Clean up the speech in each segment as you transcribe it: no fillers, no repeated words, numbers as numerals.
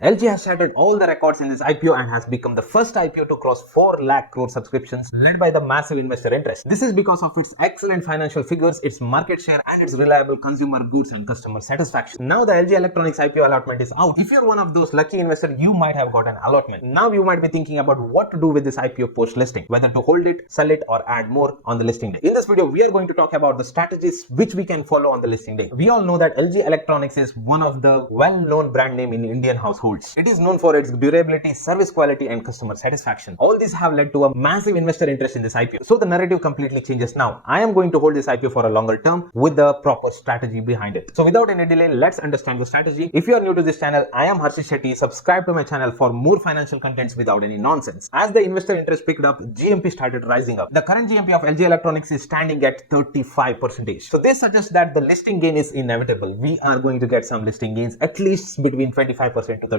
LG has shattered all the records in this IPO and has become the first IPO to cross 4 lakh crore subscriptions, led by the massive investor interest. This is because of its excellent financial figures, its market share, and its reliable consumer goods and customer satisfaction. Now the LG Electronics IPO allotment is out. If you're one of those lucky investors, you might have got an allotment. Now you might be thinking about what to do with this IPO post listing, whether to hold it, sell it, or add more on the listing day. In this video, we are going to talk about the strategies which we can follow on the listing day. We all know that LG Electronics is one of the well-known brand name in Indian households. It is known for its durability, service quality, and customer satisfaction. All these have led to a massive investor interest in this IPO. So the narrative completely changes now. I am going to hold this IPO for a longer term with the proper strategy behind it. So without any delay, let's understand the strategy. If you are new to this channel, I am Harshith Shetty. Subscribe to my channel for more financial contents without any nonsense. As the investor interest picked up, GMP started rising up. The current GMP of LG Electronics is standing at 35%. So this suggests that the listing gain is inevitable. We are going to get some listing gains, at least between 25% to 35%.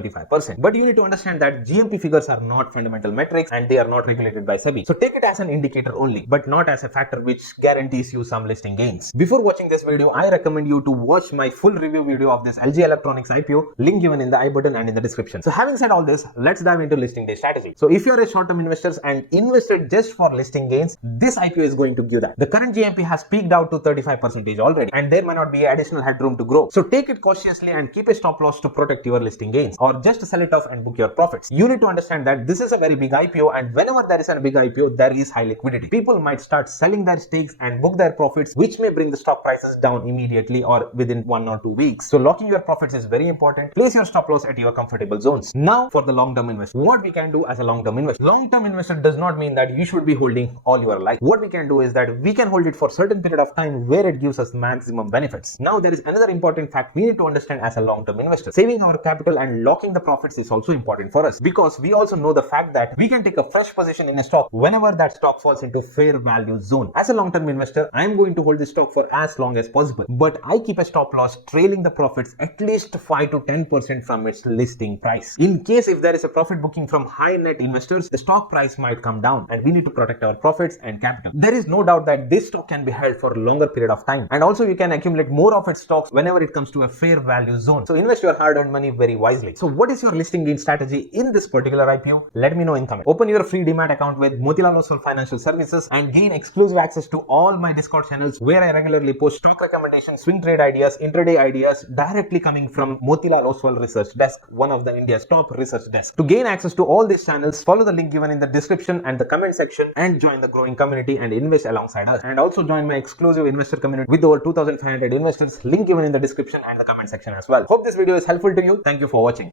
But you need to understand that GMP figures are not fundamental metrics and they are not regulated by SEBI. So take it as an indicator only, but not as a factor which guarantees you some listing gains. Before watching this video, I recommend you to watch my full review video of this LG Electronics IPO, link given in the I button and in the description. So having said all this, let's dive into listing day strategy. So if you are a short-term investor and invested just for listing gains, this IPO is going to give that. The current GMP has peaked out to 35% already, and there might not be additional headroom to grow. So take it cautiously and keep a stop loss to protect your listing gains, or just sell it off and book your profits. You need to understand that this is a very big IPO, and whenever there is a big IPO, there is high liquidity. People might start selling their stakes and book their profits, which may bring the stock prices down immediately or within 1 or 2 weeks. So locking your profits is very important. Place your stop loss at your comfortable zones. Now for the long-term investor, what we can do as a long-term investor. Long-term investor does not mean that you should be holding all your life. What we can do is that we can hold it for a certain period of time where it gives us maximum benefits. Now there is another important fact we need to understand as a long-term investor. Saving our capital and locking the profits is also important for us, because we also know the fact that we can take a fresh position in a stock whenever that stock falls into fair value zone. As a long-term investor, I am going to hold this stock for as long as possible, but I keep a stop loss trailing the profits at least 5 to 10% from its listing price. In case if there is a profit booking from high net investors, the stock price might come down and we need to protect our profits and capital. There is no doubt that this stock can be held for a longer period of time, and also you can accumulate more of its stocks whenever it comes to a fair value zone. So invest your hard-earned money very wisely. So what is your listing gain strategy in this particular IPO? Let me know in comment. Open your free Demat account with Motilal Oswal Financial Services and gain exclusive access to all my Discord channels, where I regularly post stock recommendations, swing trade ideas, intraday ideas directly coming from Motilal Oswal Research Desk, one of the India's top research desks. To gain access to all these channels, follow the link given in the description and the comment section and join the growing community and invest alongside us. And also join my exclusive investor community with over 2,500 investors, link given in the description and the comment section as well. Hope this video is helpful to you. Thank you for watching.